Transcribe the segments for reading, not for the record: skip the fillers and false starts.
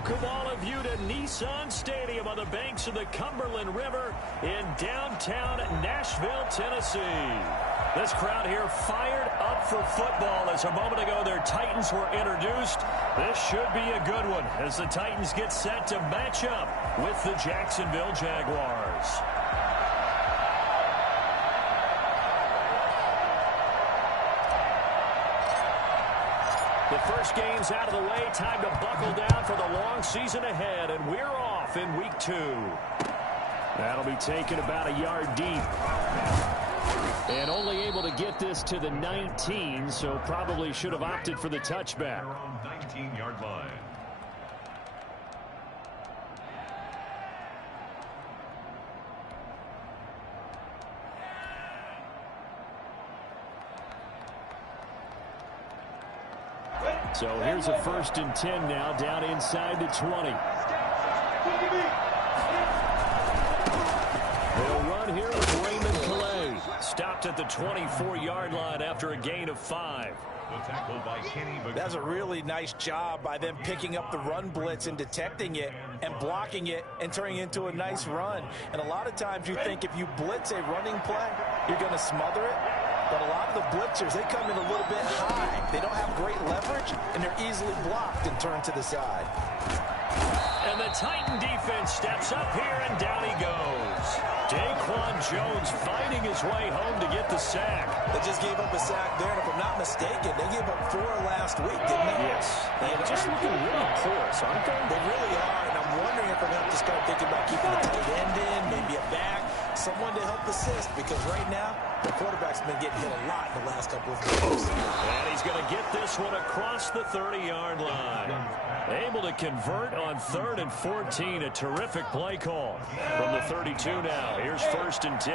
Welcome all of you to Nissan Stadium on the banks of the Cumberland River in downtown Nashville, Tennessee. This crowd here fired up for football as a moment ago their Titans were introduced. This should be a good one as the Titans get set to match up with the Jacksonville Jaguars. The first game's out of the way. Time to buckle down for the long season ahead, and we're off in week 2. That'll be taken about a yard deep. And only able to get this to the 19, so probably should have opted for the touchback. 19-yard line. So here's a 1st and 10 now, down inside the 20. They'll run here with Raymond Calais. Stopped at the 24-yard line after a gain of 5. That's a really nice job by them picking up the run blitz and detecting it and blocking it and turning it into a nice run. And a lot of times you think if you blitz a running play, you're going to smother it. But a lot of the blitzers, they come in a little bit high. They don't have great leverage, and they're easily blocked and turned to the side. And the Titan defense steps up here, and down he goes. Daquan Jones fighting his way home to get the sack. They just gave up a sack there, and if I'm not mistaken, they gave up 4 last week, didn't they? Yes. They're just looking really porous, aren't they? They really are, and I'm wondering if we're going to have to start thinking about keeping a tight end in, maybe a back, someone to help assist, because right now, the quarterback's been getting hit a lot in the last couple of games. And he's going to get this one across the 30-yard line. Able to convert on 3rd and 14. A terrific play call from the 32 now. Here's 1st and 10.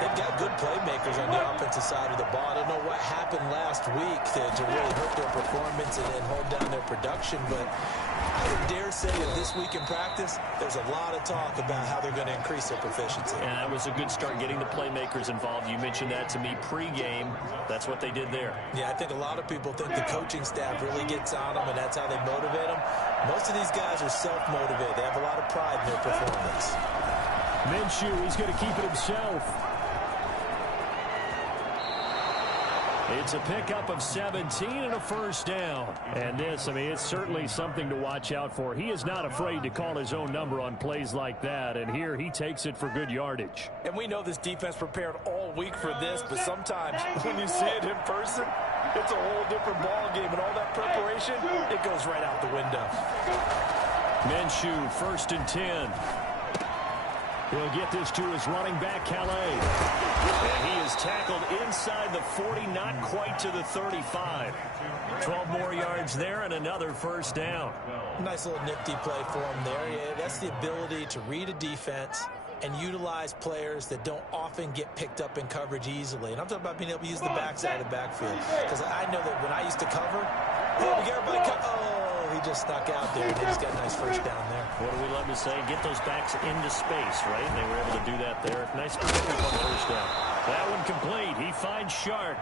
They've got good playmakers on the offensive side of the ball. I don't know what happened last week to really hurt their performance and hold down their production, but I would dare say that this week in practice, there's a lot of talk about how they're going to increase their proficiency. And that was a good start getting the playmakers involved. You mentioned that to me pregame. That's what they did there. Yeah, I think a lot of people think the coaching staff really gets on them, and that's how they motivate them. Most of these guys are self-motivated. They have a lot of pride in their performance. Minshew, he's going to keep it himself. It's a pickup of 17 and a 1st down. And this, I mean, it's certainly something to watch out for. He is not afraid to call his own number on plays like that. And here he takes it for good yardage. And we know this defense prepared all week for this, but sometimes when you see it in person, it's a whole different ball game. And all that preparation, it goes right out the window. Minshew, 1st and 10. He'll get this to his running back, Calais. And he is tackled inside the 40, not quite to the 35. 12 more yards there and another 1st down. Nice little nifty play for him there. Yeah, that's the ability to read a defense and utilize players that don't often get picked up in coverage easily. And I'm talking about being able to use the backside of the backfield. Because I know that when I used to cover, hey, we get everybody he just snuck out there, and they just got a nice 1st down there. What do we love to say? Get those backs into space, right? And they were able to do that there. Nice pickup on 1st down. That one complete. He finds Shark.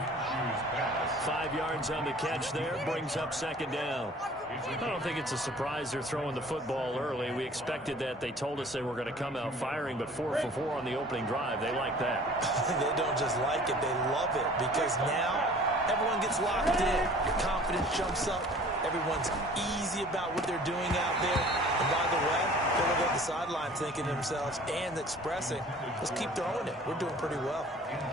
5 yards on the catch there. Brings up 2nd down. I don't think it's a surprise they're throwing the football early. We expected that. They told us they were going to come out firing, but 4 for 4 on the opening drive. They like that. They don't just like it. They love it because now everyone gets locked in. Confidence jumps up. Everyone's easy about what they're doing out there. And by the way, they're looking at the sideline thinking to themselves and expressing, let's keep throwing it. We're doing pretty well.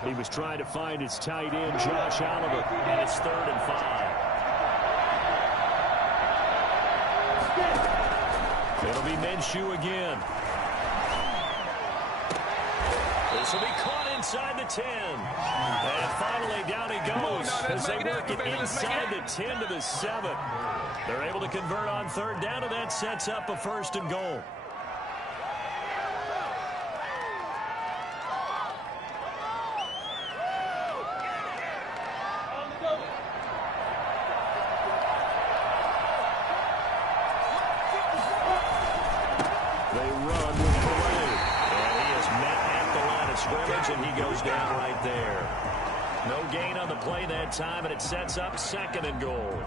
He was trying to find his tight end, Josh Oliver, and it's 3rd and 5. It'll be Minshew again. This will be caught inside the 10. And finally down he goes as they work it inside the 10 to the 7. They're able to convert on 3rd down, and that sets up a 1st and goal. They run with Calais. And he is met at the line of scrimmage, and he goes down right there. No gain on the play that time, and it sets up 2nd and goal.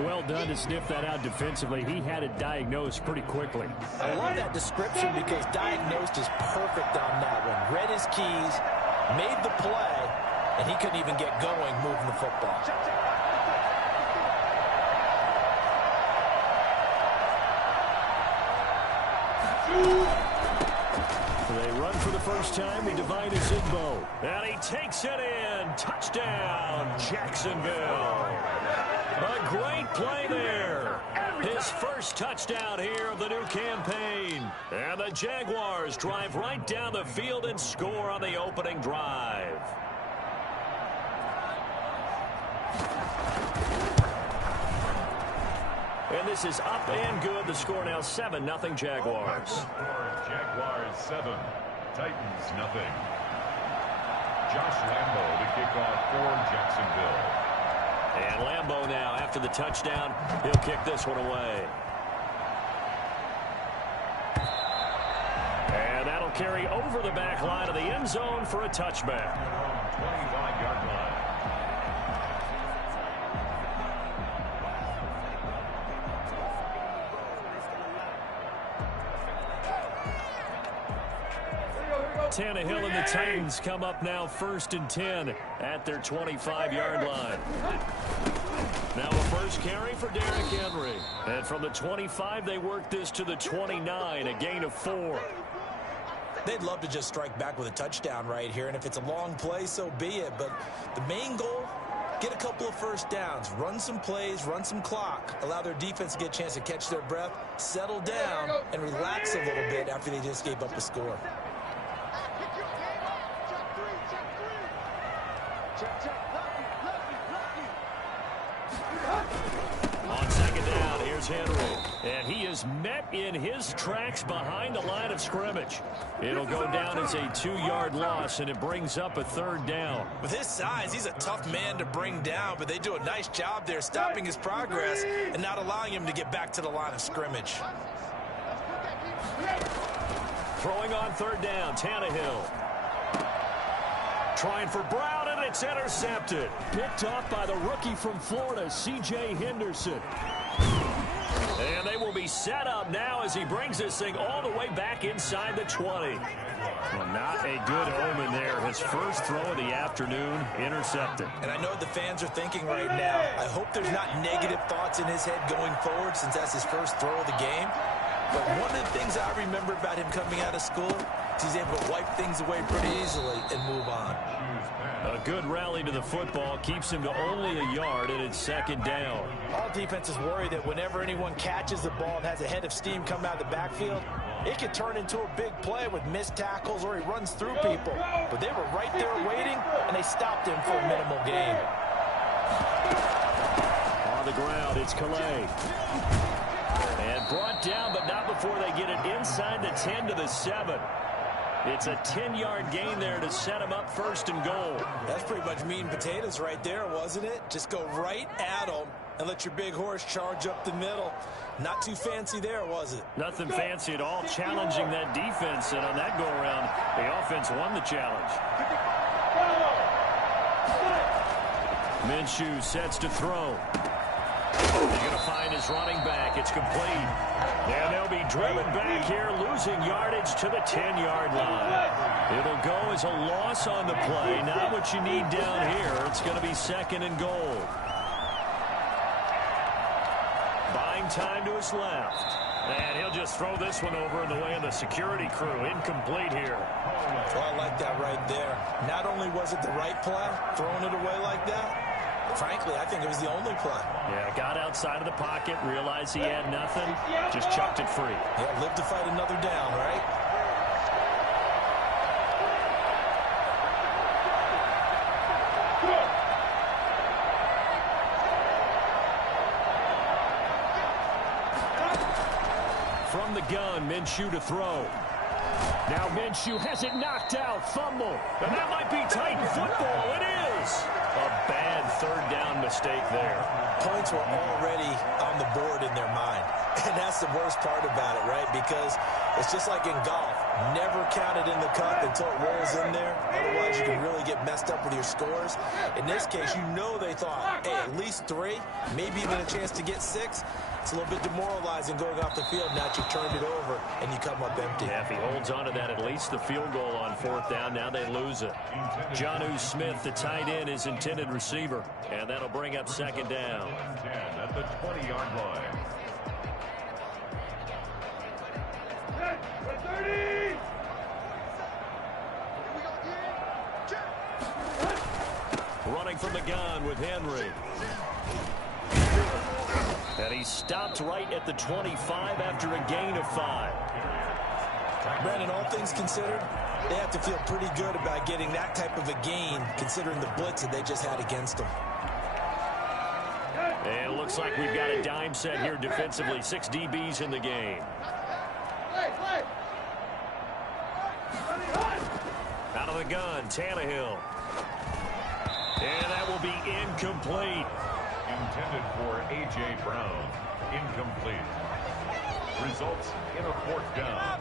Well done to sniff that out defensively. He had it diagnosed pretty quickly. I love that description because diagnosed is perfect on that one. Read his keys, made the play, and he couldn't even get going moving the football. They run for the first time. They divide his Igbo. And he takes it in. Touchdown, Jacksonville. A great play there. His first touchdown here of the new campaign. And the Jaguars drive right down the field and score on the opening drive. And this is up and good. The score now 7-0 Jaguars. Jaguars 7, Titans nothing. Josh Lambo to kick off for Jacksonville. And Lambo now, after the touchdown, he'll kick this one away. And that'll carry over the back line of the end zone for a touchback. 25-yard line. Tannehill and the Titans come up now 1st and 10 at their 25-yard line. Now a first carry for Derrick Henry. And from the 25, they work this to the 29, a gain of 4. They'd love to just strike back with a touchdown right here, and if it's a long play, so be it. But the main goal, get a couple of first downs, run some plays, run some clock, allow their defense to get a chance to catch their breath, settle down, and relax a little bit after they just gave up a score. On second down, here's Henry. And he is met in his tracks behind the line of scrimmage. It'll go down as a 2-yard loss, and it brings up a 3rd down. With his size, he's a tough man to bring down, but they do a nice job there stopping his progress and not allowing him to get back to the line of scrimmage. Throwing on 3rd down, Tannehill. Trying for Brown, and it's intercepted. Picked off by the rookie from Florida, C.J. Henderson. And they will be set up now as he brings this thing all the way back inside the 20. Well, not a good omen there. His first throw of the afternoon intercepted. And I know what the fans are thinking right now. I hope there's not negative thoughts in his head going forward since that's his first throw of the game. But one of the things I remember about him coming out of school is he's able to wipe things away pretty easily and move on. A good rally to the football keeps him to only a yard, and it's 2nd down. All defenses worry that whenever anyone catches the ball and has a head of steam come out of the backfield, it could turn into a big play with missed tackles or he runs through people. But they were right there waiting, and they stopped him for a minimal gain. On the ground, it's Calais. And brought down, but not before they get it inside the 10 to the 7. It's a 10-yard gain there to set him up 1st and goal. That's pretty much meat and potatoes right there, wasn't it? Just go right at them and let your big horse charge up the middle. Not too fancy there, was it? Nothing fancy at all, challenging that defense. And on that go-around, the offense won the challenge. Minshew sets to throw. He's going to find his running back. It's complete. And they'll be driven back here, losing yardage to the 10-yard line. It'll go as a loss on the play. Not what you need down here. It's going to be 2nd and goal. Buying time to his left. And he'll just throw this one over in the way of the security crew. Incomplete here. Well, I like that right there. Not only was it the right play, throwing it away like that, frankly, I think it was the only play. Yeah, got outside of the pocket, realized he had nothing, just chucked it free. Yeah, live to fight another down, right? From the gun, Minshew to throw. Now Minshew has it knocked out, fumble, and that might be Titan football. It is. A bad 3rd down mistake there. Points were already on the board in their mind. And that's the worst part about it, right? Because it's just like in golf. Never count it in the cup until it rolls in there. Otherwise, you can really get messed up with your scores. In this case, you know they thought, hey, at least 3, maybe even a chance to get 6. It's a little bit demoralizing going off the field. Now that you've turned it over and you come up empty. Yeah, if he holds on to that, at least the field goal on 4th down. Now they lose it. Jonnu Smith, the tight end, is intended receiver. And that'll bring up 2nd down. At the 20-yard line. Running from the gun with Henry. And he stopped right at the 25 after a gain of 5. Brandon, all things considered, they have to feel pretty good about getting that type of a gain, considering the blitz that they just had against them. And it looks like we've got a dime set here defensively. 6 DBs in the game. Out of the gun, Tannehill. And that will be incomplete. Intended for A.J. Brown. Incomplete. Results in a 4th down.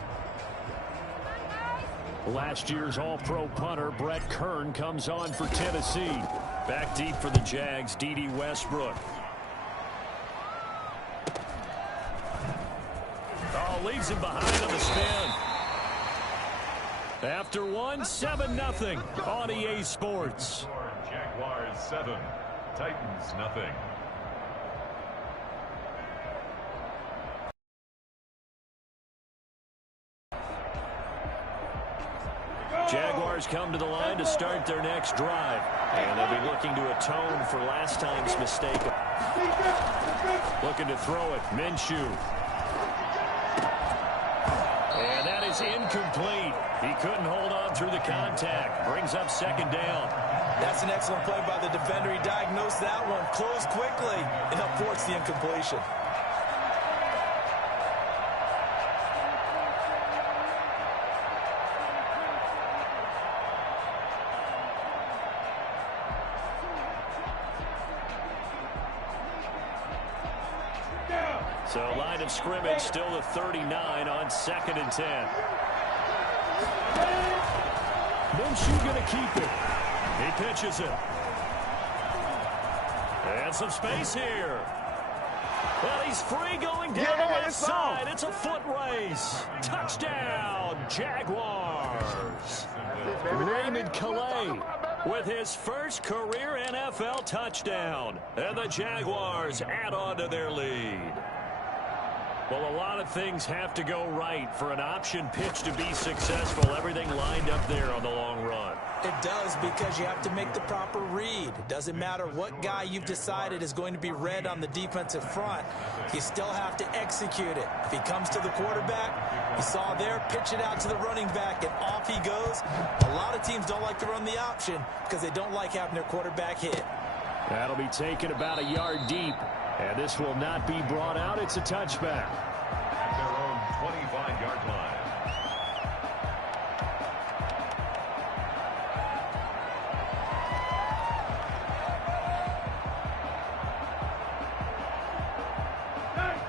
Last year's All-Pro punter Brett Kern comes on for Tennessee. Back deep for the Jags, D.D. Westbrook. Oh, leaves him behind on the spin. After 1, 7-0 on EA Sports. Jaguars 7, Titans nothing. Jaguars come to the line to start their next drive. And they'll be looking to atone for last time's mistake. Looking to throw it. Minshew. And that is incomplete. He couldn't hold on through the contact. Brings up 2nd down. That's an excellent play by the defender. He diagnosed that one, closed quickly, and upwards the incompletion. So line of scrimmage still the 39 on 2nd and 10. Minshew going to keep it. He pitches it. And some space here. Well, he's free going down the left side. It's a foot race. Touchdown, Jaguars. Raymond Calais with his first career NFL touchdown. And the Jaguars add on to their lead. Well, a lot of things have to go right for an option pitch to be successful. Everything lined up there on the long run. It does, because you have to make the proper read. It doesn't matter what guy you've decided is going to be read on the defensive front. You still have to execute it. If he comes to the quarterback, you saw there, pitch it out to the running back, and off he goes. A lot of teams don't like to run the option because they don't like having their quarterback hit. That'll be taken about a yard deep. And this will not be brought out. It's a touchback. At their own 25-yard line.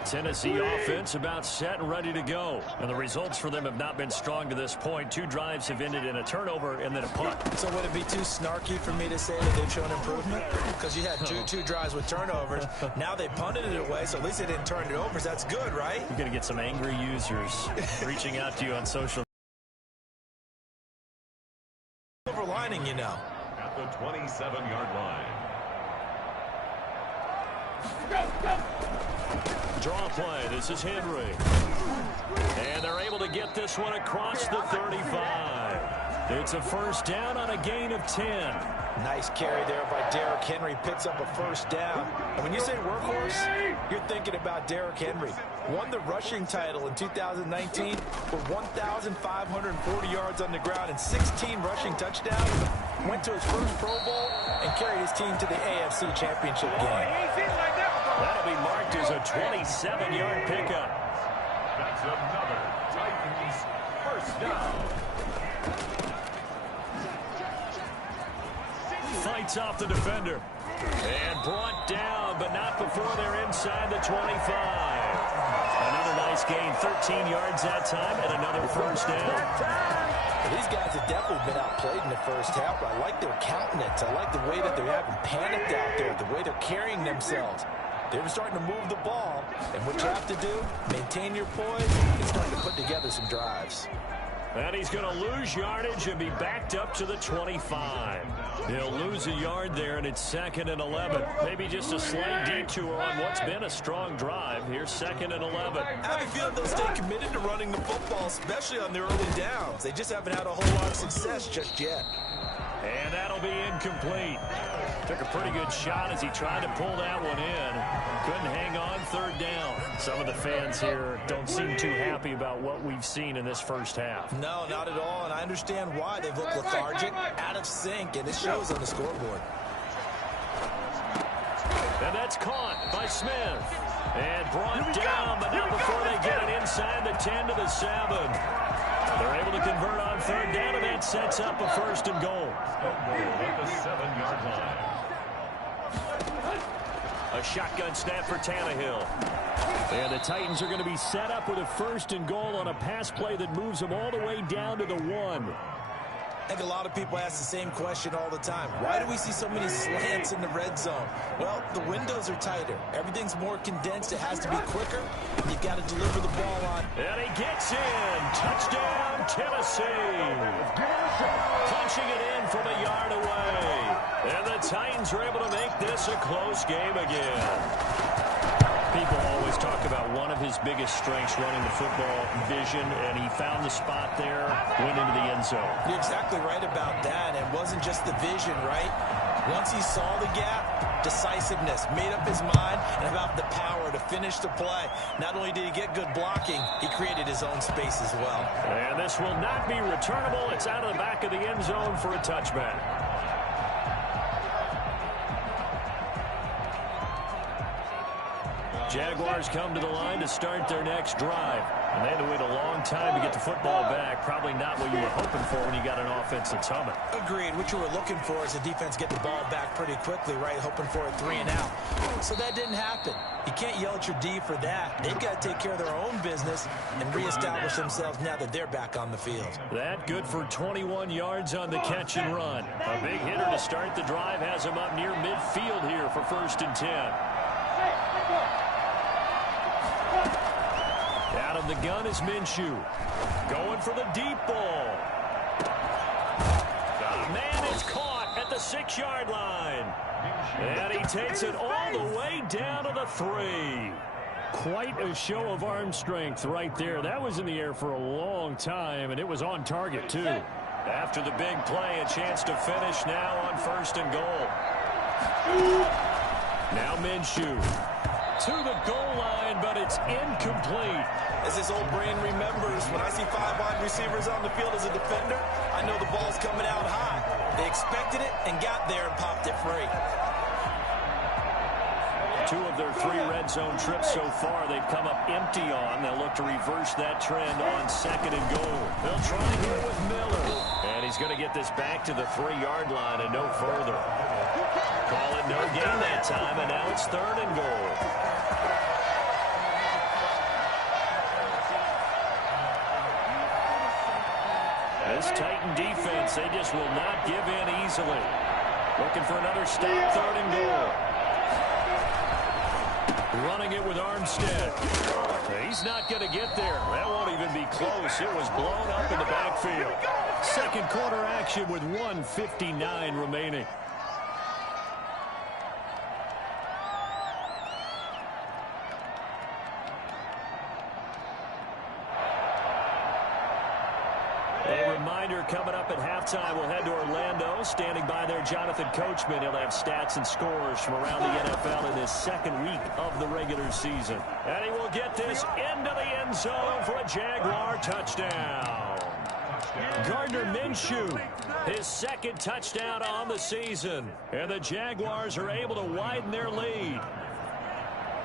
Tennessee offense about set and ready to go. And the results for them have not been strong to this point. 2 drives have ended in a turnover and then a punt. So would it be too snarky for me to say that they've shown improvement? Because you had two drives with turnovers. Now they punted it away, so at least they didn't turn it over. So that's good, right? You're going to get some angry users reaching out to you on social. Silver lining, you know. At the 27-yard line. Draw play. This is Henry. And they're able to get this one across the 35. It's a first down on a gain of 10. Nice carry there by Derrick Henry. Picks up a first down. And when you say workhorse, you're thinking about Derrick Henry. Won the rushing title in 2019 with 1,540 yards on the ground and 16 rushing touchdowns. Went to his first Pro Bowl and carried his team to the AFC Championship game. That'll be marked as a 27-yard pickup. That's another Titans first down. Fights off the defender. And brought down, but not before they're inside the 25. Another nice gain, 13 yards that time, and another first down. These guys have definitely been outplayed in the first half, but I like their countenance. I like the way that they're having panicked out there, the way they're carrying themselves. They're starting to move the ball, and what you have to do, maintain your poise and start to put together some drives. And he's going to lose yardage and be backed up to the 25. He'll lose a yard there, and it's 2nd and 11. Maybe just a slight detour on what's been a strong drive. Here's 2nd and 11. I have a feeling they'll stay committed to running the football, especially on their early downs. They just haven't had a whole lot of success just yet. And that'll be incomplete. Took a pretty good shot as he tried to pull that one in. Couldn't hang on, 3rd down. Some of the fans here don't seem too happy about what we've seen in this first half. No, not at all, and I understand why. They've looked lethargic, out of sync, and it shows on the scoreboard. And that's caught by Smith. And brought down, but not before they get it inside the 10 to the 7. They're able to convert on 3rd down, and that sets up a 1st and goal. At the 7-yard line. A shotgun snap for Tannehill. And the Titans are going to be set up with a 1st and goal on a pass play that moves them all the way down to the 1. I think a lot of people ask the same question all the time. Why do we see so many slants in the red zone? Well, the windows are tighter. Everything's more condensed. It has to be quicker. And you've got to deliver the ball on. And he gets in. Touchdown, Tennessee. Punching it in from a yard away. And the Titans are able to make this a close game again. People always talk about one of his biggest strengths running the football, vision, and he found the spot there, went into the end zone. You're exactly right about that. It wasn't just the vision, right? Once he saw the gap, decisiveness, made up his mind, and about the power to finish the play. Not only did he get good blocking, he created his own space as well. And this will not be returnable. It's out of the back of the end zone for a touchback. Jaguars come to the line to start their next drive. And they had to wait a long time to get the football back. Probably not what you were hoping for when you got an offense that's humming. Agreed. What you were looking for is the defense get the ball back pretty quickly, right? Hoping for a 3 and out. So that didn't happen. You can't yell at your D for that. They've got to take care of their own business and reestablish themselves now that they're back on the field. That good for 21 yards on the catch and run. A big hitter to start the drive has him up near midfield here for 1st and 10. Out of the gun is Minshew. Going for the deep ball. Man, it's caught at the 6-yard line. And he takes it all the way down to the 3. Quite a show of arm strength right there. That was in the air for a long time, and it was on target, too. After the big play, a chance to finish now on 1st and goal. Now Minshew to the goal line, but it's incomplete. As his old brain remembers, when I see 5 wide receivers on the field as a defender, I know the ball's coming out high. They expected it and got there and popped it free. 2 of their 3 red zone trips so far they've come up empty on. They'll look to reverse that trend on 2nd and goal. They'll try here with Miller. And he's going to get this back to the 3-yard line and no further. Call it no gain that time, and now it's 3rd and goal. This Titan defense, they just will not give in easily. Looking for another stop, 3rd and goal. Running it with Armstead. He's not going to get there. That won't even be close. It was blown up in the backfield. Second quarter action with 1:59 remaining. A reminder coming up at halftime, we'll head to Orlando. Standing by there, Jonathan Coachman. He'll have stats and scores from around the NFL in this 2nd week of the regular season. And he will get this into the end zone for a Jaguar touchdown. Gardner Minshew, his 2nd touchdown on the season. And the Jaguars are able to widen their lead.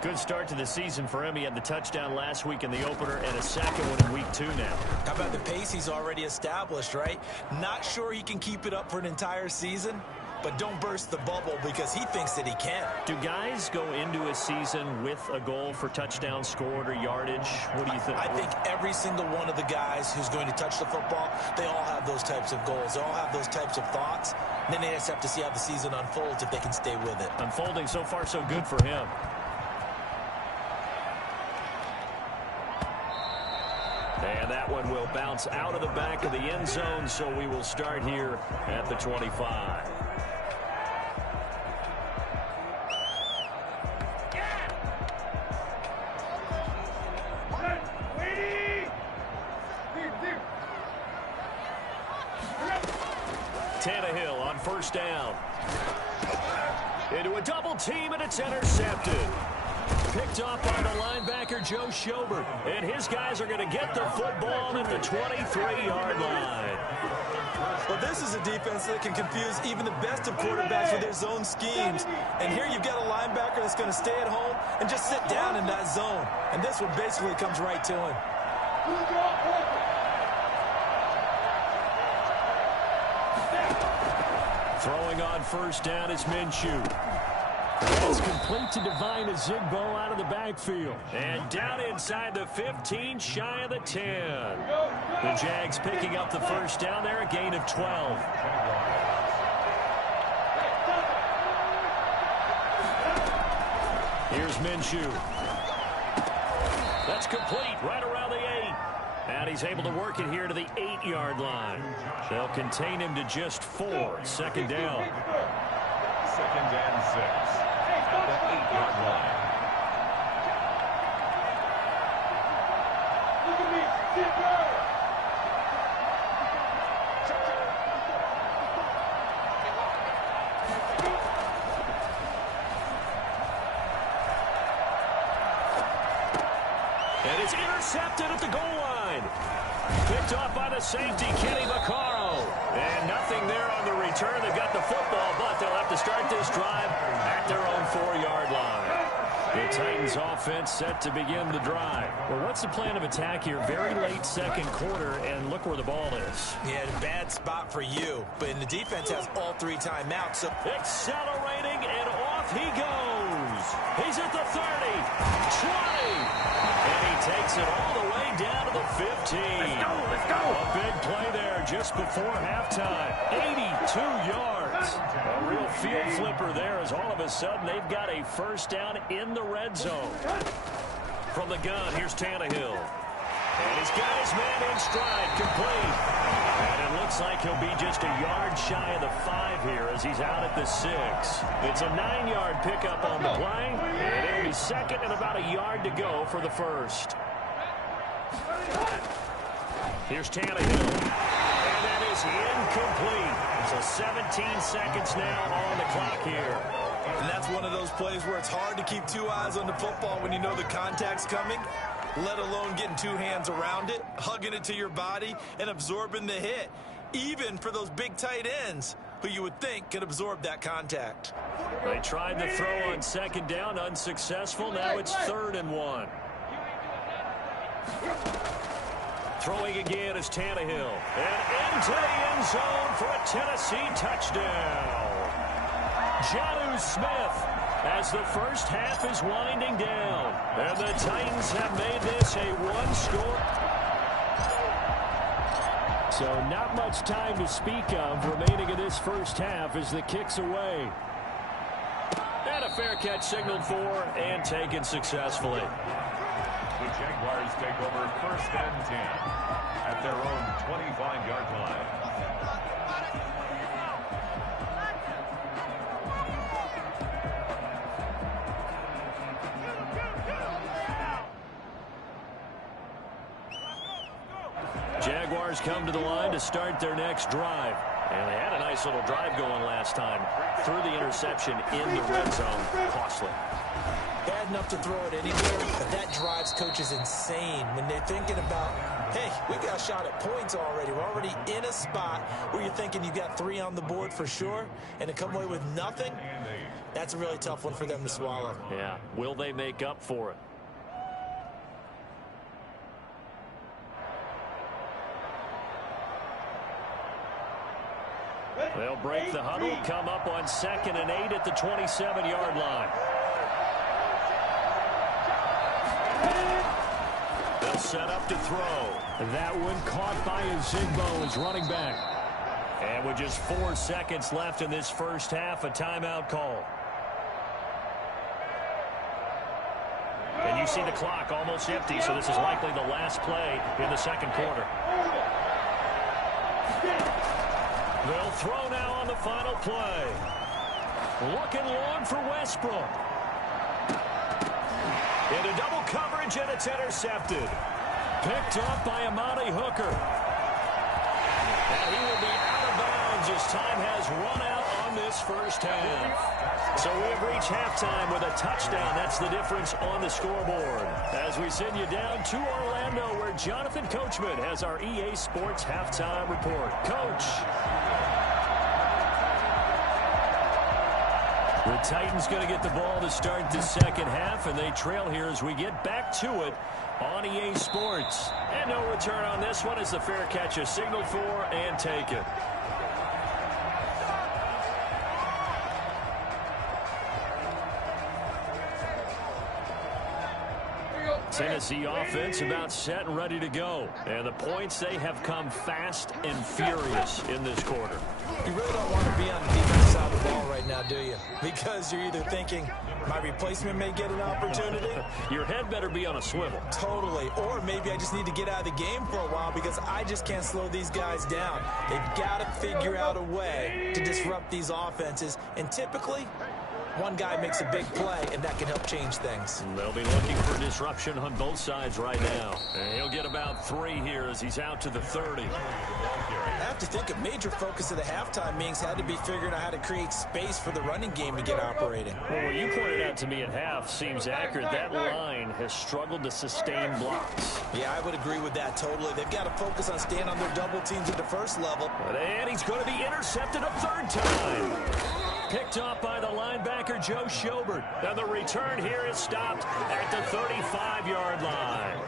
Good start to the season for him. He had the touchdown last week in the opener and a 2nd one in week 2 now. How about the pace he's already established, right? Not sure he can keep it up for an entire season, but don't burst the bubble because he thinks that he can. Do guys go into a season with a goal for touchdown scored or yardage? What do you think? I think every single one of the guys who's going to touch the football, they all have those types of goals. They all have those types of thoughts. And then they just have to see how the season unfolds if they can stay with it. Unfolding so far so good for him. And that one will bounce out of the back of the end zone, so we will start here at the 25. Tannehill on first down. Into a double team, and it's intercepted. Picked up by the linebacker, Joe Schobert. And his guys are going to get the football at the 23-yard line. Well, this is a defense that can confuse even the best of quarterbacks with their zone schemes. And here you've got a linebacker that's going to stay at home and just sit down in that zone. And this one basically comes right to him. Throwing on first down is Minshew. It's complete to Divine Azigbo out of the backfield. And down inside the 15, shy of the 10. The Jags picking up the first down there, a gain of 12. Here's Minshew. That's complete right around the 8. And he's able to work it here to the 8-yard line. They'll contain him to just 4. Second down. Second and 6. At the 8-yard line. And it's intercepted at the goal line. Picked off by the safety, Kenny Vaccaro. And nothing there on the return. They got the football, but they'll have to start this drive at their own 4-yard line. The Titans offense set to begin the drive. Well, what's the plan of attack here? Very late second quarter, and look where the ball is. Yeah, bad spot for you. But the defense has all 3 timeouts. So accelerating, and off he goes. He's at the 30, 20. And he takes it all the way down to the 15. Let's go. A big play there just before halftime. 82 yards. A real field flipper there as all of a sudden they've got a first down in the red zone. From the gun, here's Tannehill. And he's got his man in stride, complete. And it looks like he'll be just a yard shy of the 5 here as he's out at the 6. It's a 9-yard pickup on the play. And it'll be second and about a yard to go for the first. Here's Tannehill. And that is incomplete. So 17 seconds now on the clock here. And that's one of those plays where it's hard to keep 2 eyes on the football when you know the contact's coming, let alone getting 2 hands around it, hugging it to your body, and absorbing the hit, even for those big tight ends who you would think could absorb that contact. They tried the throw on second down, unsuccessful. Now it's 3rd and 1. Throwing again is Tannehill. And into the end zone for a Tennessee touchdown. Jonnu Smith as the first half is winding down. And the Titans have made this a 1-score. So not much time to speak of remaining in this first half as the kick's away. And a fair catch signaled for and taken successfully. The Jaguars take over 1st and 10 at their own 25-yard line. Jaguars come to the line to start their next drive. And they had a nice little drive going last time. Threw the interception in the red zone. Costly. Bad enough to throw it anywhere, but that drives coaches insane when they're thinking about, hey, we got a shot at points already. We're already in a spot where you're thinking you got 3 on the board for sure, and to come away with nothing, that's a really tough one for them to swallow. Yeah. Will they make up for it? They'll break the huddle, come up on 2nd and 8 at the 27-yard line. They'll set up to throw. That one caught by Zigbo as running back. And with just 4 seconds left in this first half, a timeout call. And you see the clock almost empty, so this is likely the last play in the second quarter. They'll throw now on the final play. Looking long for Westbrook. Into double coverage, and it's intercepted. Picked up by Amani Hooker. And he will be out of bounds as time has run out on this first half. So we have reached halftime with a touchdown. That's the difference on the scoreboard. As we send you down to Orlando, where Jonathan Coachman has our EA Sports halftime report. Coach. The Titans going to get the ball to start the second half, and they trail here as we get back to it on EA Sports. And no return on this one as the fair catch is signaled for and taken. Tennessee offense about set and ready to go. And the points, they have come fast and furious in this quarter. You really don't want to be on the defensive side of the ball right now, do you? Because you're either thinking, my replacement may get an opportunity. Your head better be on a swivel. Totally. Or maybe I just need to get out of the game for a while because I just can't slow these guys down. They've got to figure out a way to disrupt these offenses. And typically, one guy makes a big play, and that can help change things. They'll be looking for disruption on both sides right now. And he'll get about 3 here as he's out to the 30. I have to think a major focus of the halftime meetings had to be figuring out how to create space for the running game to get operating. Well, what you pointed out to me at half seems accurate. That line has struggled to sustain blocks. Yeah, I would agree with that totally. They've got to focus on staying on their double teams at the first level. And he's going to be intercepted a 3rd time. Picked off by the linebacker, Joe Schobert. And the return here is stopped at the 35-yard line.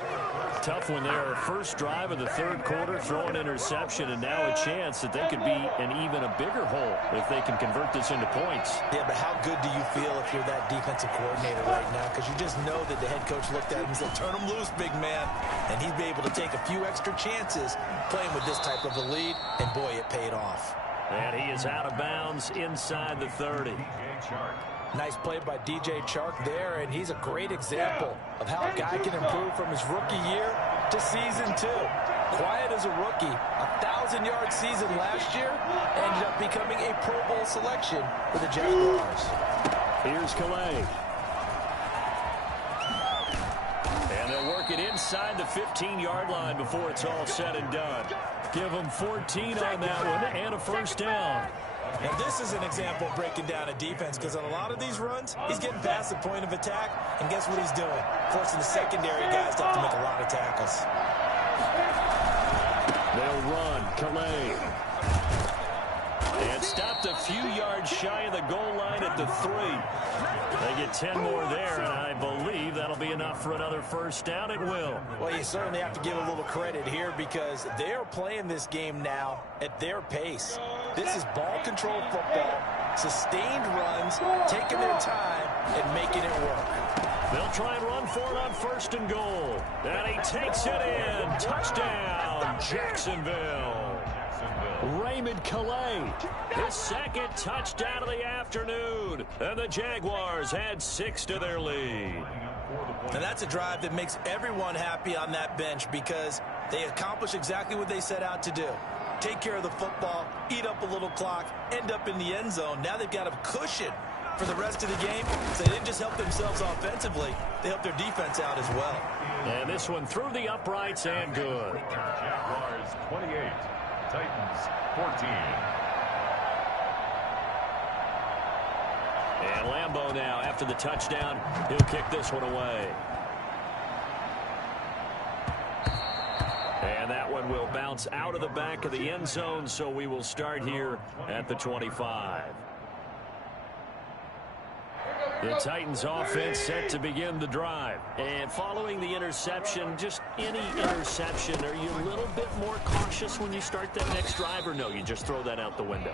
Tough one there. First drive of the 3rd quarter, throw an interception, and now a chance that they could be in even a bigger hole if they can convert this into points. Yeah, but how good do you feel if you're that defensive coordinator right now? Because you just know that the head coach looked at him and said, turn him loose, big man. And he'd be able to take a few extra chances playing with this type of a lead, and boy, it paid off. And he is out of bounds inside the 30. Nice play by DJ Chark there, and he's a great example of how a guy can improve from his rookie year to season 2. Quiet as a rookie, 1,000-yard season last year, ended up becoming a Pro Bowl selection for the Jaguars. Here's Calais. And they'll work it inside the 15-yard line before it's all said and done. Give him 14 on that one and a first down. And this is an example of breaking down a defense because on a lot of these runs, he's getting past the point of attack, and guess what he's doing? Forcing the secondary guys to have to make a lot of tackles. They'll run. Calais. And stopped a few yards shy of the goal line at the 3. They get 10 more there, and I believe that'll be enough for another first down. It will. Well, you certainly have to give a little credit here because they're playing this game now at their pace. This is ball control football, sustained runs, taking their time and making it work. They'll try and run for it on 1st and goal. And he takes it in. Touchdown, Jacksonville. Raymond Calais, his 2nd touchdown of the afternoon. And the Jaguars add 6 to their lead. And that's a drive that makes everyone happy on that bench because they accomplish exactly what they set out to do. Take care of the football, eat up a little clock, end up in the end zone. Now they've got a cushion for the rest of the game. So they didn't just help themselves offensively, they helped their defense out as well. And this one through the uprights and good. Jaguars 28, Titans 14. And Lambeau now, after the touchdown, he'll kick this one away. And that one will bounce out of the back of the end zone, so we will start here at the 25. The Titans offense set to begin the drive. And following the interception, just any interception, are you a little bit more cautious when you start that next drive, or no, you just throw that out the window?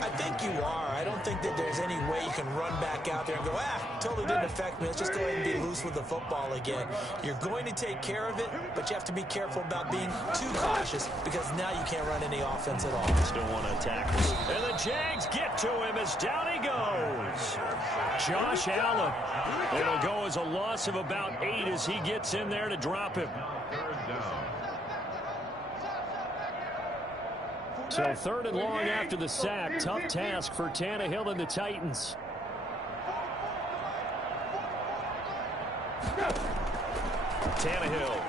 I think you are. I don't think that there's any way you can run back out there and go, totally didn't affect me. Let's just go ahead and be loose with the football again. You're going to take care of it, but you have to be careful about being too cautious because now you can't run any offense at all. Still want to attack. And the Jags get to him as down he goes. Josh Allen. It'll go as a loss of about 8 as he gets in there to drop him. So 3rd and long after the sack. Tough task for Tannehill and the Titans. Tannehill.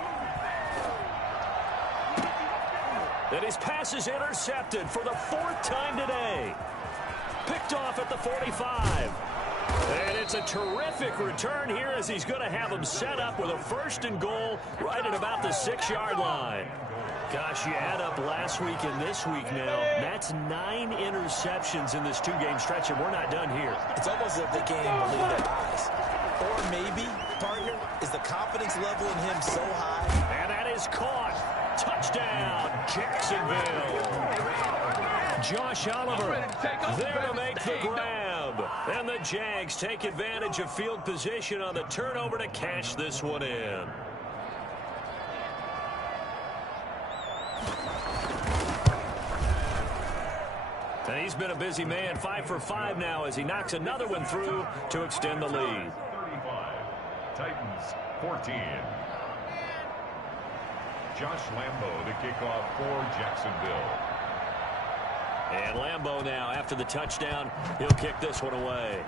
And his pass is intercepted for the 4th time today. Picked off at the 45. And it's a terrific return here as he's going to have him set up with a 1st and goal right at about the 6-yard line. Gosh, you add up last week and this week now. That's 9 interceptions in this 2-game stretch, and we're not done here. It's almost as if they can't even believe their eyes. Or maybe, partner, is the confidence level in him so high? And that is caught. Touchdown, Jacksonville. Josh Oliver there to make the grab. And the Jags take advantage of field position on the turnover to cash this one in. And he's been a busy man, 5 for 5 now as he knocks another one through to extend the lead. 35, Titans 14. Josh Lambo to kick off for Jacksonville. And Lambo now, after the touchdown, he'll kick this one away.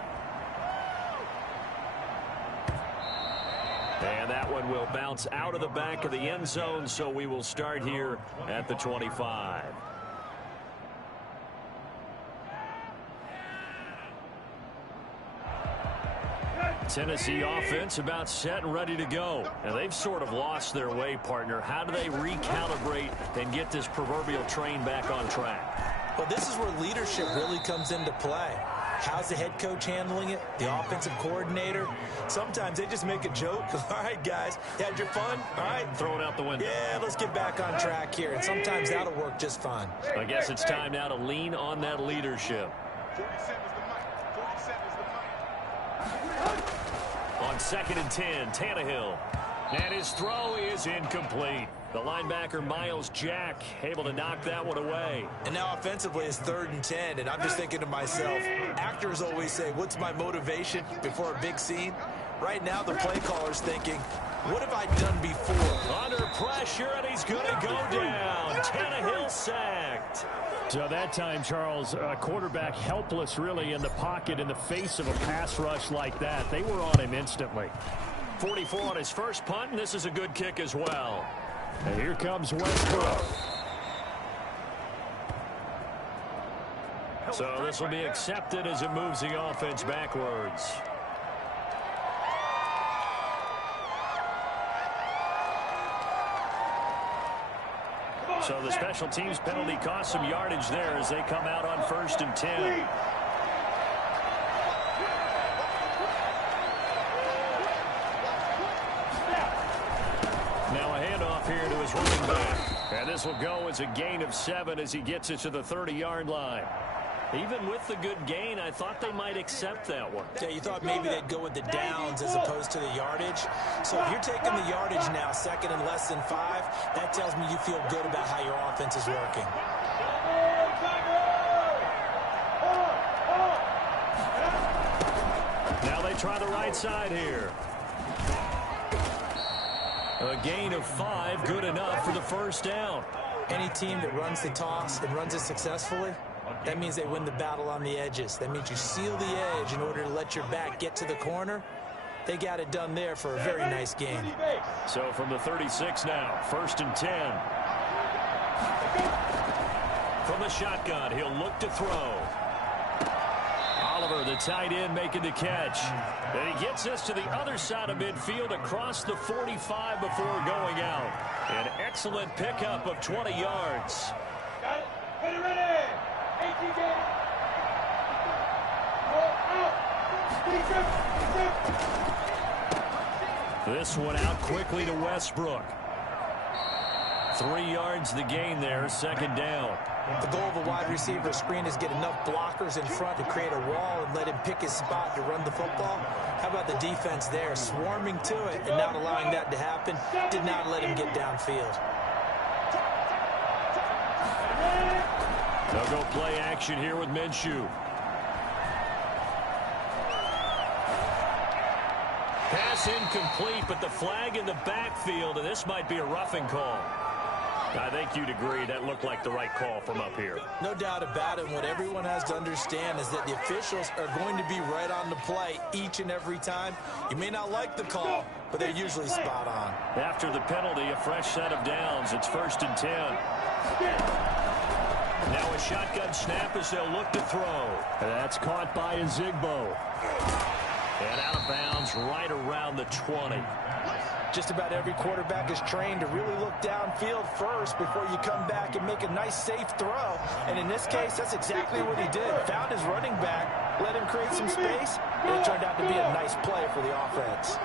And that one will bounce out of the back of the end zone, so we will start here at the 25. Tennessee offense about set and ready to go. And they've sort of lost their way, partner. How do they recalibrate and get this proverbial train back on track? Well, this is where leadership really comes into play. How's the head coach handling it? The offensive coordinator? Sometimes they just make a joke. All right, guys, you had your fun? All right. Throw it out the window. Yeah, let's get back on track here. And sometimes that'll work just fine. I guess it's time now to lean on that leadership. 47 is the mic. 47 is the mic. On 2nd and 10, Tannehill. And his throw is incomplete. The linebacker, Miles Jack, able to knock that one away. And now offensively it's 3rd and 10, and I'm just thinking to myself, actors always say, what's my motivation before a big scene? Right now the play caller's thinking, what have I done before? Under pressure, and he's going to go down. Tannehill sacked. So that time, Charles, quarterback helpless really in the pocket in the face of a pass rush like that. They were on him instantly. 44 on his first punt, and this is a good kick as well. And here comes Westbrook. So this will be accepted as it moves the offense backwards. So the special teams penalty cost some yardage there as they come out on 1st and 10. Now a handoff here to his running back. And this will go as a gain of 7 as he gets it to the 30-yard line. Even with the good gain, I thought they might accept that one. Yeah, you thought maybe they'd go with the downs as opposed to the yardage. So if you're taking the yardage now, 2nd and less than 5, that tells me you feel good about how your offense is working. Now they try the right side here. A gain of 5, good enough for the 1st down. Any team that runs the toss and runs it successfully, that means they win the battle on the edges. That means you seal the edge in order to let your back get to the corner. They got it done there for a very nice game. So from the 36 now, 1st and 10. From the shotgun, he'll look to throw. Oliver, the tight end, making the catch. And he gets us to the other side of midfield across the 45 before going out. An excellent pickup of 20 yards. Got it. Ready, ready. 18 game. This one out quickly to Westbrook. 3 yards the gain there, second down. The goal of a wide receiver screen is get enough blockers in front to create a wall and let him pick his spot to run the football. How about the defense there, swarming to it and not allowing that to happen? Did not let him get downfield. They'll go play action here with Minshew. Pass incomplete, but the flag in the backfield, and this might be a roughing call. I think you'd agree that looked like the right call from up here. No doubt about it. What everyone has to understand is that the officials are going to be right on the play each and every time. You may not like the call, but they're usually spot on. After the penalty, a fresh set of downs. It's 1st and 10. Now a shotgun snap as they'll look to throw. That's caught by Zigbo. And out of bounds right around the 20. Just about every quarterback is trained to really look downfield first before you come back and make a nice, safe throw. And in this case, that's exactly what he did. Found his running back, let him create some space, and it turned out to be a nice play for the offense.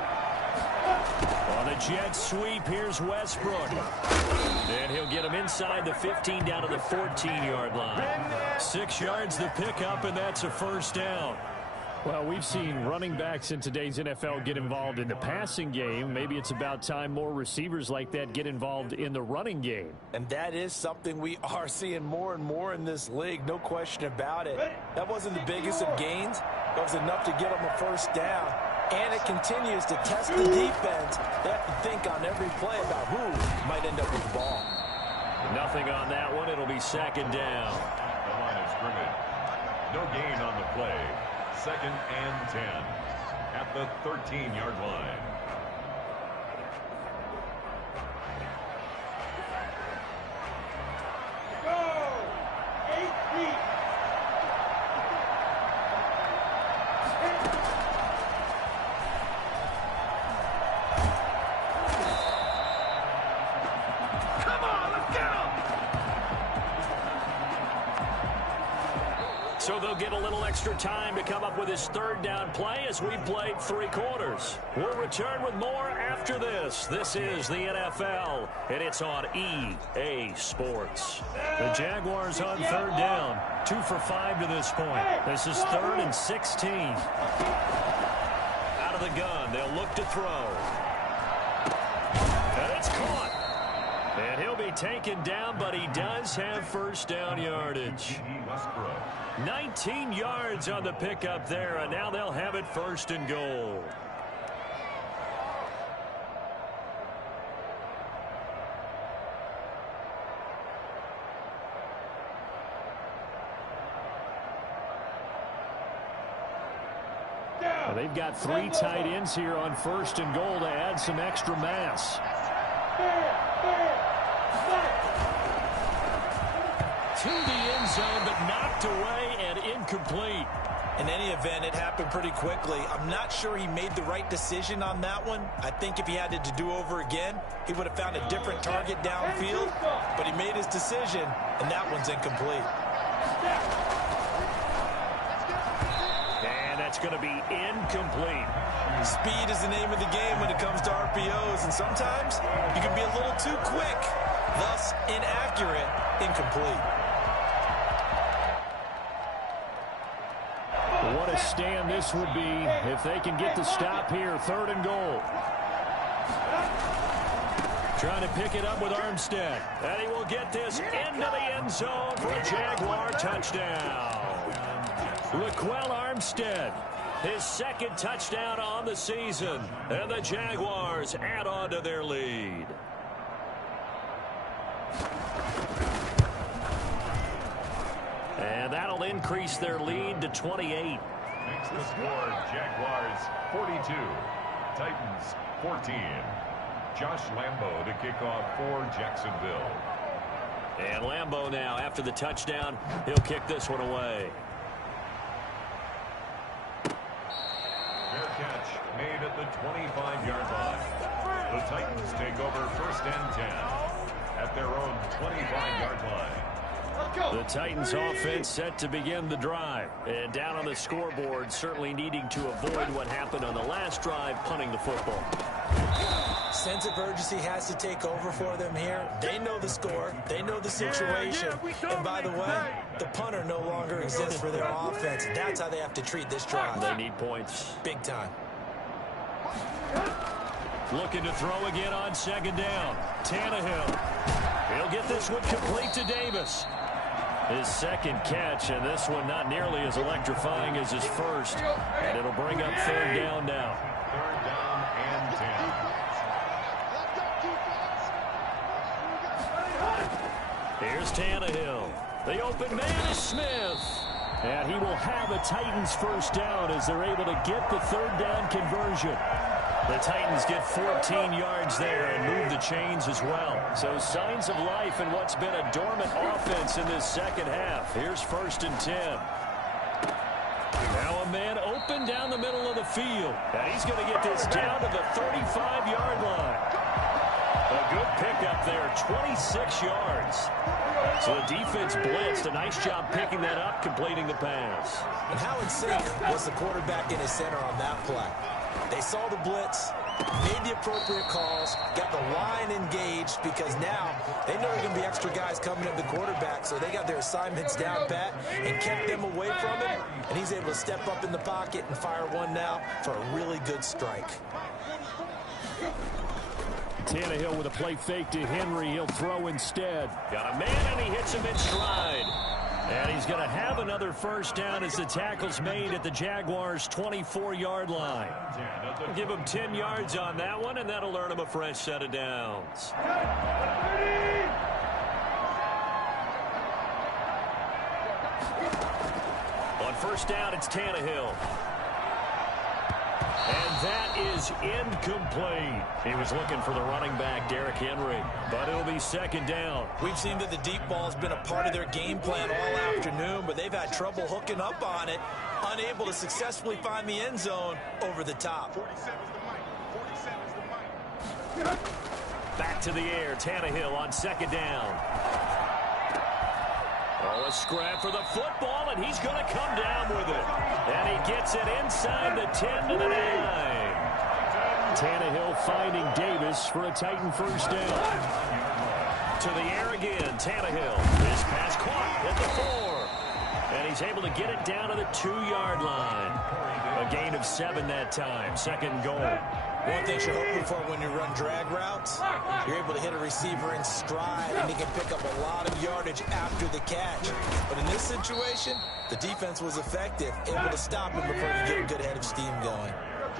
On the jet sweep, here's Westbrook. And he'll get him inside the 15 down to the 14-yard line. 6 yards the pickup, and that's a first down. Well, we've seen running backs in today's NFL get involved in the passing game. Maybe it's about time more receivers like that get involved in the running game. And that is something we are seeing more and more in this league, no question about it. That wasn't the biggest of gains. That was enough to get them a first down. And it continues to test the defense. They have to think on every play about who might end up with the ball. Nothing on that one. It'll be second down. The line of scrimmage. No gain on the play. 2nd and 10 at the 13-yard line. Go! 8 feet. Come on, let's get him! So they'll get a little extra time to come up with his 3rd down play as we've played 3 quarters. We'll return with more after this. This is the NFL, and it's on EA Sports. The Jaguars on 3rd down. 2 for 5 to this point. This is 3rd and 16. Out of the gun, they'll look to throw. And it's caught. And he'll be taken down, but he does have first down yardage. 19 yards on the pickup there, and now they'll have it 1st and goal. Well, they've got 3 tight ends here on 1st and goal to add some extra mass. To the end zone, but knocked away and incomplete. In any event, it happened pretty quickly. I'm not sure he made the right decision on that one. I think if he had to do over again, he would have found a different target downfield. But he made his decision, and that one's incomplete. And that's going to be incomplete. Speed is the name of the game when it comes to RPOs, and sometimes you can be a little too quick, thus inaccurate, incomplete. What a stand this would be if they can get the stop here. 3rd and goal. Trying to pick it up with Armstead. And he will get this into the end zone for a Jaguar touchdown. Raquel Armstead, his 2nd touchdown on the season. And the Jaguars add on to their lead. And that'll increase their lead to 28. Makes the score Jaguars 42, Titans 14. Josh Lambo to kick off for Jacksonville. And Lambo now, after the touchdown, he'll kick this one away. Fair catch made at the 25-yard line. The Titans take over 1st and 10 at their own 25-yard line. The Titans offense set to begin the drive. And down on the scoreboard, certainly needing to avoid what happened on the last drive, punting the football. Sense of urgency has to take over for them here. They know the score. They know the situation. And by the way, the punter no longer exists for their offense. That's how they have to treat this drive. They need points. Big time. Looking to throw again on second down. Tannehill. He'll get this one complete to Davis. His second catch, and this one not nearly as electrifying as his first. And it'll bring up third down now. Third down and 10. Here's Tannehill. The open man is Smith. And he will have a Titans first down as they're able to get the third down conversion. The Titans get 14 yards there and move the chains as well. So signs of life in what's been a dormant offense in this second half. Here's 1st and 10. Now a man open down the middle of the field. And he's going to get this down to the 35-yard line. A good pickup there, 26 yards. So the defense blitzed. A nice job picking that up, completing the pass. And how in sync was the quarterback in his center on that play? They saw the blitz, made the appropriate calls, got the line engaged because now they know there are going to be extra guys coming at the quarterback, so they got their assignments down pat and kept them away from him, and he's able to step up in the pocket and fire one now for a really good strike. Tannehill with a play fake to Henry. He'll throw instead. Got a man, and he hits him in stride. And he's going to have another first down as the tackle's made at the Jaguars' 24-yard line. Give him 10 yards on that one, and that'll earn him a fresh set of downs. On first down, it's Tannehill. And that is incomplete. He was looking for the running back, Derrick Henry, but it'll be second down. We've seen that the deep ball has been a part of their game plan all afternoon, but they've had trouble hooking up on it, unable to successfully find the end zone over the top. 47 is the mic. 47 is the mic. Back to the air, Tannehill on second down. Oh, a scrap for the football, and he's going to come down with it. And he gets it inside the 10 to the 9. Tannehill finding Davis for a Titan first down. To the air again, Tannehill. His pass caught at the 4. And he's able to get it down to the 2-yard line. A gain of 7 that time. Second and goal. One thing you're hoping for when you run drag routes, you're able to hit a receiver in stride, and he can pick up a lot of yardage after the catch. But in this situation, the defense was effective, able to stop him before he get a good head of steam going.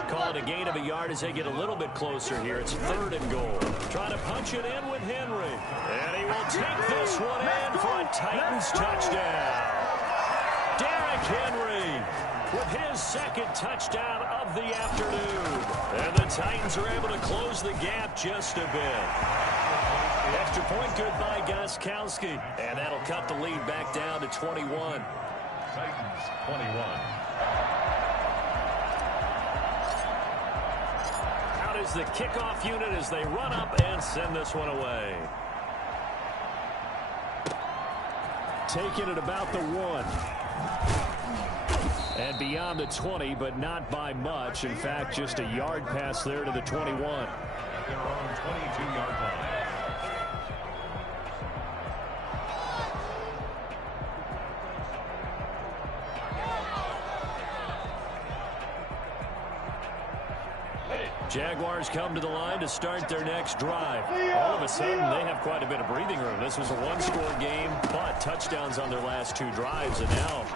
Call it a gain of a yard as they get a little bit closer here. It's third and goal. Trying to punch it in with Henry. And he will take this one in for a Titans touchdown. Derrick Henry with his second touchdown of the afternoon. And the Titans are able to close the gap just a bit. Extra point good by Gostkowski. And that'll cut the lead back down to 21. Titans 21. Out is the kickoff unit as they run up and send this one away. Taking it about the 1. And beyond the 20, but not by much. In fact, just a yard pass there to the 21. At their own 22-yard line. Jaguars come to the line to start their next drive. All of a sudden, they have quite a bit of breathing room. This was a one-score game, but touchdowns on their last 2 drives, and now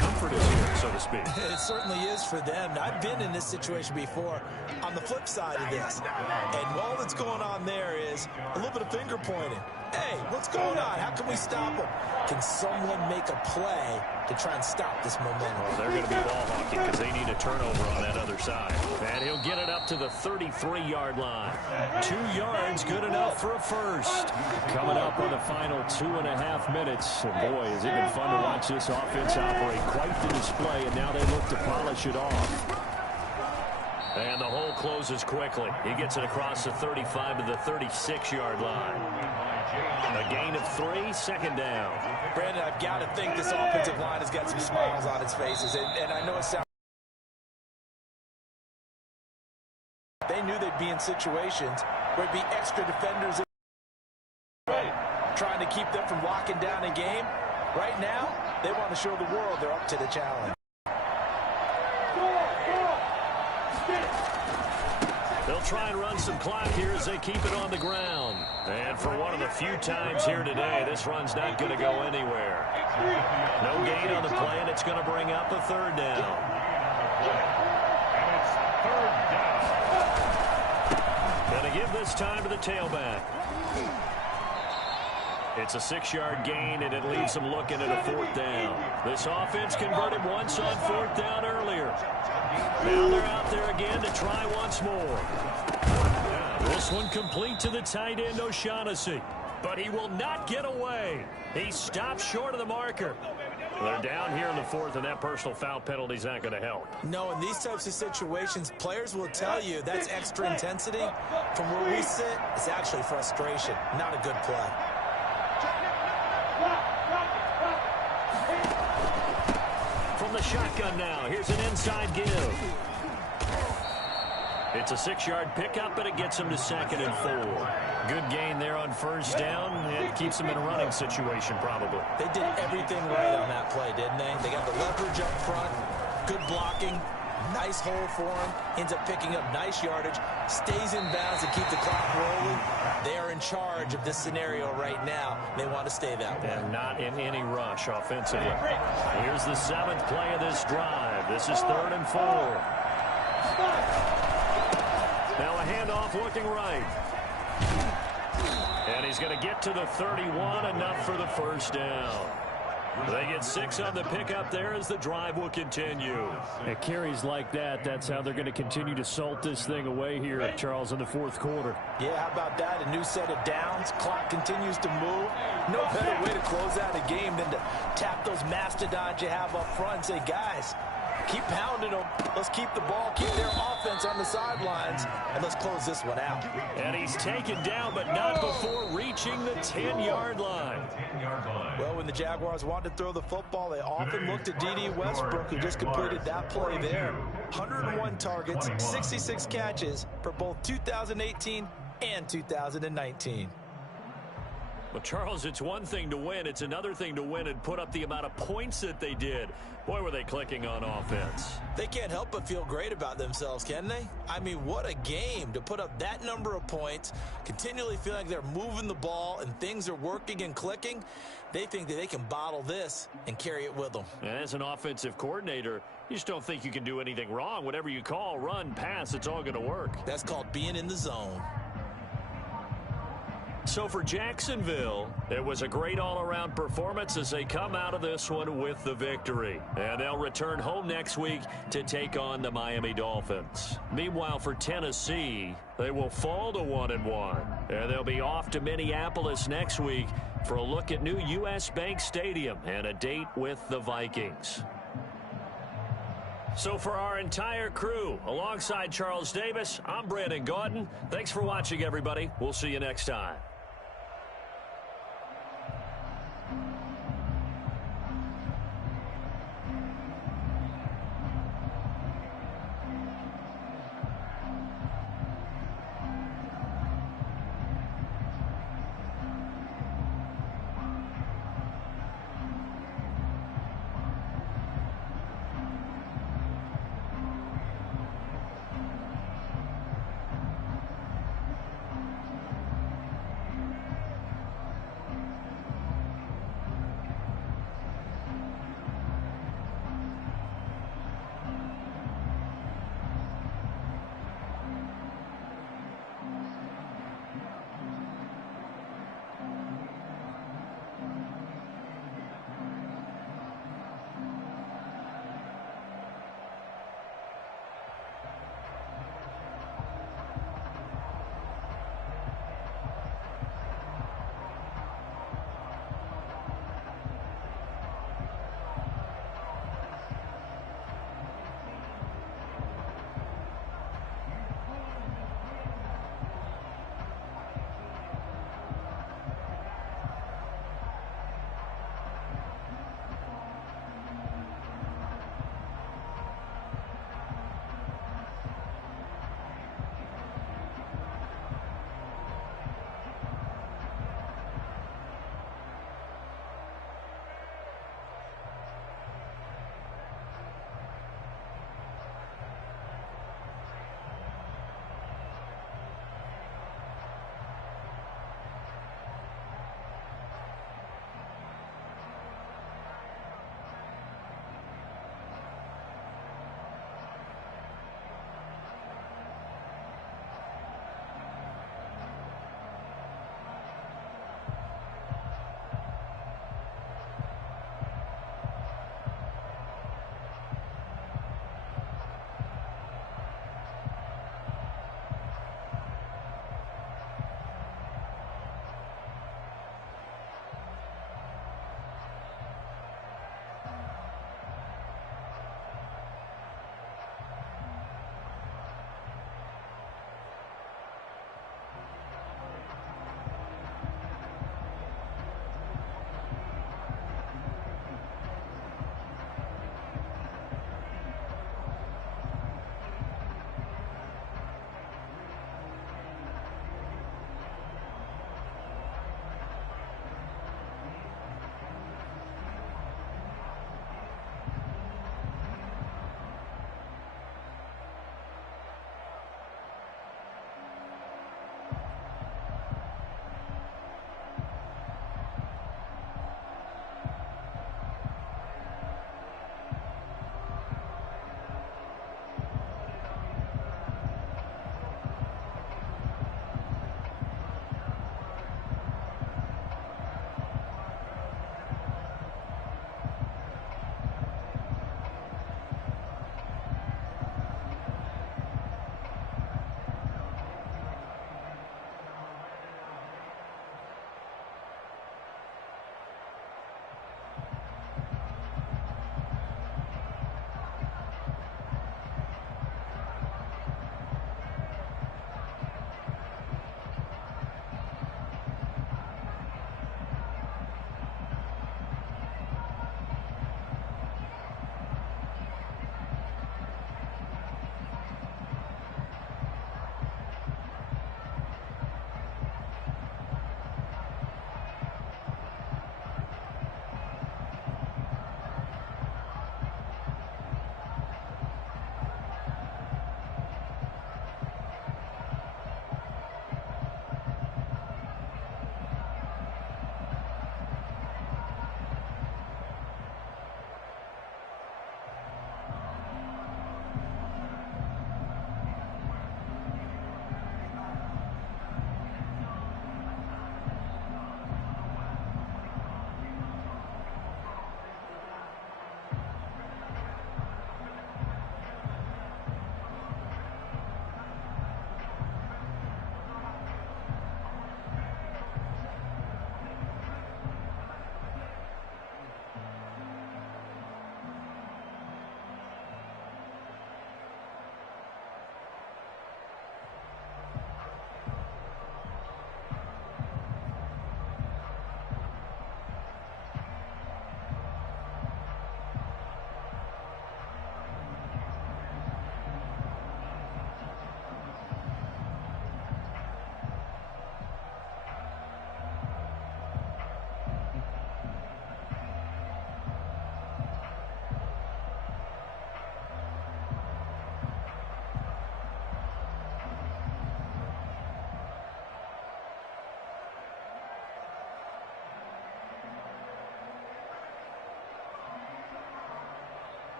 comfort is here, so to speak. It certainly is for them. I've been in this situation before on the flip side of this. And all that's going on there is a little bit of finger pointing. Hey, what's going on? How can we stop them? Can someone make a play to try and stop this momentum? Well, they're going to be ball hawking because they need a turnover on that other side. And he'll get it up to the 33-yard line. 2 yards, good enough for a first. Coming up on the final 2.5 minutes. And boy, has it been fun to watch this offense operate. Quite the display, and now they look to polish it off. And the hole closes quickly. He gets it across the 35 to the 36-yard line. A gain of 3, second down. Brandon, I've got to think this offensive line has got some smiles on its faces. And I know it sounds... They knew they'd be in situations where it'd be extra defenders trying to keep them from locking down a game. Right now, they want to show the world they're up to the challenge. They'll try and run some clock here as they keep it on the ground. And for one of the few times here today, this run's not going to go anywhere. No gain on the play, and it's going to bring up a third down. And it's third down. Going to give this time to the tailback. It's a 6-yard gain, and it leaves them looking at a fourth down. This offense converted once on fourth down earlier. Now they're out there again to try once more. This one complete to the tight end, O'Shaughnessy. But he will not get away. He stops short of the marker. They're down here in the fourth, and that personal foul penalty is not going to help. No, in these types of situations, players will tell you that's extra intensity. From where we sit, it's actually frustration, not a good play. From the shotgun now, here's an inside give. It's a 6-yard pickup, but it gets him to 2nd and 4. Good gain there on first down. It keeps them in a running situation, probably. They did everything right on that play, didn't they? They got the leverage up front, good blocking, nice hole for him, ends up picking up nice yardage, stays in bounds to keep the clock rolling. They are in charge of this scenario right now. They want to stay that way. And not in any rush offensively. Here's the 7th play of this drive. This is 3rd and 4. Now a handoff looking right. And he's going to get to the 31, enough for the first down. They get 6 on the pickup there as the drive will continue. It carries like that. That's how they're going to continue to salt this thing away here, Charles, in the fourth quarter. Yeah, how about that? A new set of downs. Clock continues to move. No better way to close out a game than to tap those mastodons you have up front and say, guys, keep pounding them. Let's keep the ball, keep their offense on the sidelines, and let's close this one out. And he's taken down, but not before reaching the 10-yard line. Well, when the Jaguars want to throw the football, they often look to D.D. Westbrook, who just completed that play there. 101 targets, 66 catches for both 2018 and 2019. Well, Charles, it's one thing to win. It's another thing to win and put up the amount of points that they did. Boy, were they clicking on offense. They can't help but feel great about themselves, can they? I mean, what a game to put up that number of points, continually feel like they're moving the ball and things are working and clicking. They think that they can bottle this and carry it with them. And as an offensive coordinator, you just don't think you can do anything wrong. Whatever you call, run, pass, it's all going to work. That's called being in the zone. So for Jacksonville, it was a great all-around performance as they come out of this one with the victory. And they'll return home next week to take on the Miami Dolphins. Meanwhile, for Tennessee, they will fall to 1-1. And they'll be off to Minneapolis next week for a look at new U.S. Bank Stadium and a date with the Vikings. So for our entire crew, alongside Charles Davis, I'm Brandon Gaudin. Thanks for watching, everybody. We'll see you next time.